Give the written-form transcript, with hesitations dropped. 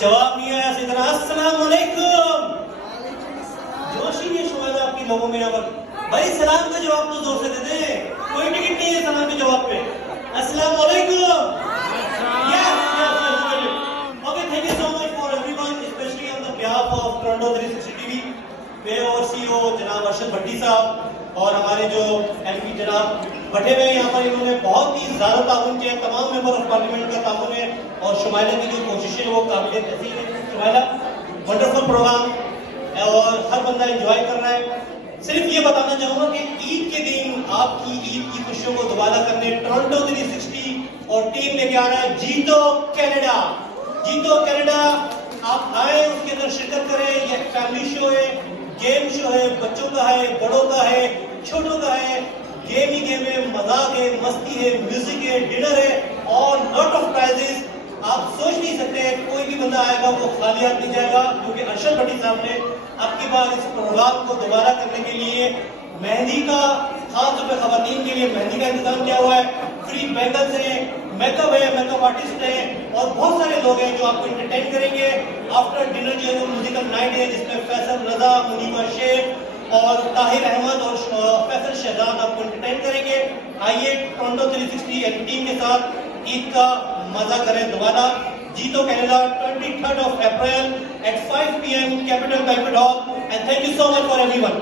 जवाब नहीं आया सीधा अस्सलाम वालेकुम। जोश ही नहीं शुमाइला आपकी लोगों में यहाँ पर। भाई सलाम का जवाब तो जोर से दे दे, कोई टिकट नहीं है सलाम के जवाब पे। अस्सलाम वालेकुम। Okay, thank you so much for everyone, especially on the behalf of Toronto 360 TV, मेरे और CEO जनाब अर्शद भट्टी साहब और हमारे जो MP जनाब बैठे हुए हैं यहाँ पर, इन्होंने बहुत ही ज़्यादा ताउन किया। तमाम मेंबर ऑफ पार्लियामेंट का ताउन है और शुमाइला की जो कोशिशें हैं वो काबिल तहसीन है। शुमाइला वंडरफुल प्रोग्राम और हर बंदा एंजॉय कर रहा है। सिर्फ ये बताना चाहूँगा कि ईद के दिन आपकी ईद की खुशियों को दोबारा करने टोरंटो 360 और टीम लेके आ रहा है जीतो कनाडा। जीतो कनाडा, आप आए, उसके अंदर शिरकत करें। ये फैमिली शो है, गेम शो है, बच्चों का है, बड़ों का है, छोटों का है। गेम ही गेम है, मजाक है, मस्ती है, म्यूजिक है, डिनर है और लॉट ऑफ प्राइजेस। आप सोच नहीं सकते कोई भी बंदा आएगा वो खाली हाथ नहीं जाएगा, क्योंकि अर्शद भट्टी साहब ने आपकी बार इस प्रोग्राम को दोबारा करने के लिए मेहंदी का, खास तौर पर खवातीन के लिए मेहंदी का इंतजाम किया हुआ है। फ्री बैंगल्स हैं, मेकअप है, मेकअप आर्टिस्ट हैं और बहुत सारे लोग हैं जो आपको एंटरटेन करेंगे। आफ्टर डिनर जो है वो म्यूजिकल नाइट है, जिसमें फैसल रजा, मुनीबा शेख और ताहिर अहमद और फैसल शहजाद आपको एंटरटेन करेंगे। आइए टोरंटो 360 टीम के साथ ईद का मजा करें दोबारा। जीतो Canada 23rd of April at 5 PM capital banquet hall. And thank you so much for everyone.